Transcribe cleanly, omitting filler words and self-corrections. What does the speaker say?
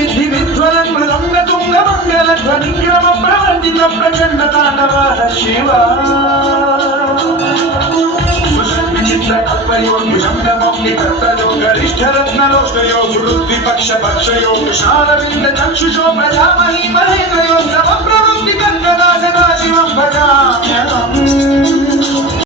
विद्धि विध्वलं मृदंग तुंग मंगल ध्वनिक्रम प्रवर्तित प्रचंड तांडव शिवा विचित्र कल्पयोग भुजंगमौनि कर्तयोग गरिष्ठ रत्नलोष्टयोग वृद्धि पक्ष पक्षयोग शारविंद चक्षुषो प्रजा